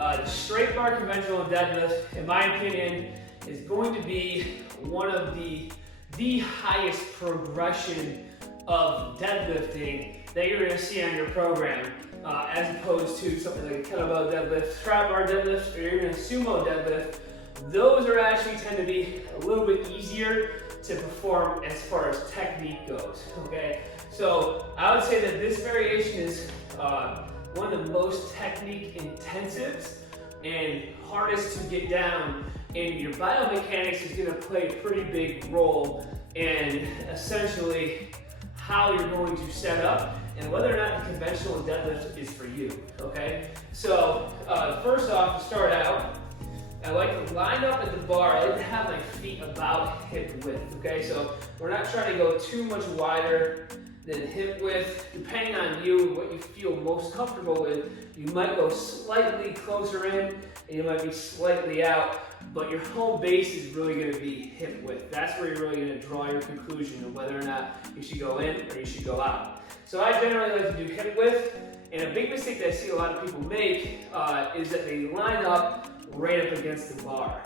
The straight bar conventional deadlift, in my opinion, is going to be one of the highest progression of deadlifting that you're going to see on your program, as opposed to something like a kettlebell deadlift, strap bar deadlift, or even a sumo deadlift. Those are actually tend to be a little bit easier to perform as far as technique goes, okay? So I would say that this variation is one of the most technique intensives and hardest to get down, and your biomechanics is going to play a pretty big role in essentially how you're going to set up and whether or not the conventional deadlift is for you, okay? So first off, to start out, I like to line up at the bar. I like to have my feet about hip width, okay? So we're not trying to go too much wider than hip width. Depending on you and what you feel most comfortable with, you might go slightly closer in and you might be slightly out, but your home base is really going to be hip width. That's where you're really going to draw your conclusion of whether or not you should go in or you should go out. So I generally like to do hip width, and a big mistake that I see a lot of people make is that they line up right up against the bar.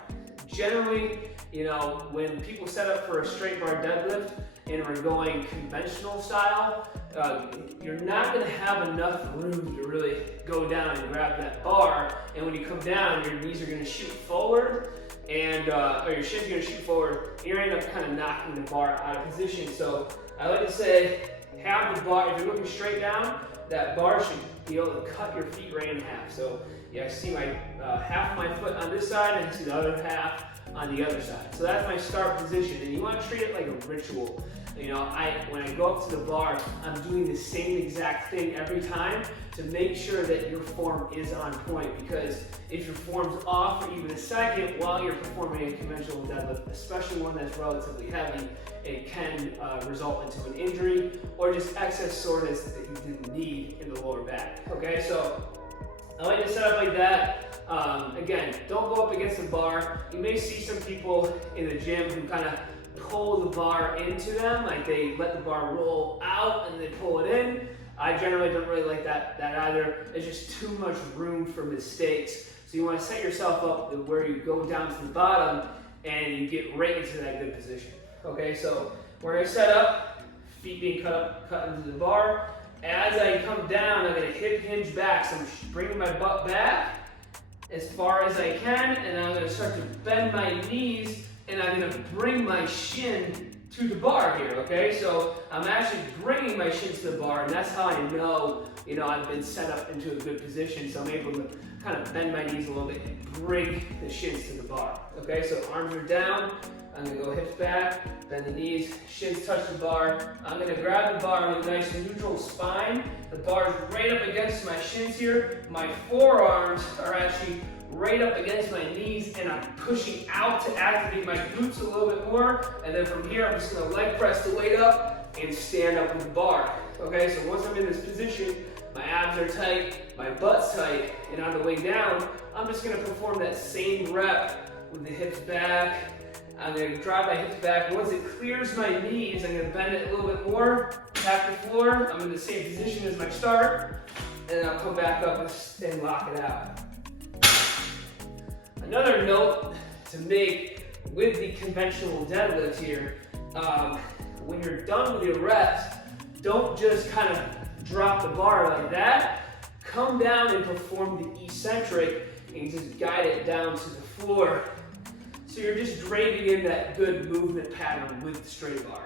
Generally, you know, when people set up for a straight bar deadlift and we're going conventional style, you're not going to have enough room to really go down and grab that bar. And when you come down, your knees are going to shoot forward, and or your shins are going to shoot forward, and you're going to end up kind of knocking the bar out of position. So I like to say, have the bar, if you're looking straight down, that bar should be able to cut your feet right in half. So yeah, I see my half of my foot on this side, and I see the other half on the other side. So that's my start position, and you want to treat it like a ritual. You know, when I go up to the bar, I'm doing the same exact thing every time to make sure that your form is on point, because if your form's off for even a second while you're performing a conventional deadlift, especially one that's relatively heavy, it can result into an injury or just excess soreness that you didn't need in the lower back, okay? So I like to set up like that. Again, don't go up against the bar. You may see some people in the gym who kind of pull the bar into them, like they let the bar roll out and they pull it in. I generally don't really like that either. There's just too much room for mistakes. So you want to set yourself up where you go down to the bottom and you get right into that good position. Okay, so we're going to set up, feet being cut into the bar. As I come down, I'm going to hip hinge back. So I'm bringing my butt back as far as I can, and I'm going to start to bend my knees, and I'm going to bring my shin to the bar here, okay? So I'm actually bringing my shins to the bar, and that's how I know, you know, I've been set up into a good position. So I'm able to kind of bend my knees a little bit and bring the shins to the bar, okay? So arms are down. I'm going to go hips back, bend the knees, shins touch the bar. I'm going to grab the bar with a nice neutral spine. The bar is right up against my shins here. My forearms are actually right up against my knees, and I'm pushing out to activate my glutes a little bit more. And then from here, I'm just going to leg press the weight up and stand up with the bar. Okay, so once I'm in this position, my abs are tight, my butt's tight, and on the way down, I'm just going to perform that same rep with the hips back. I'm going to drive my hips back. Once it clears my knees, I'm going to bend it a little bit more, tap the floor. I'm in the same position as my start, and then I'll come back up and lock it out. Another note to make with the conventional deadlift here, when you're done with your reps, don't just kind of drop the bar like that. Come down and perform the eccentric and just guide it down to the floor. So you're just draping in that good movement pattern with the straight bar.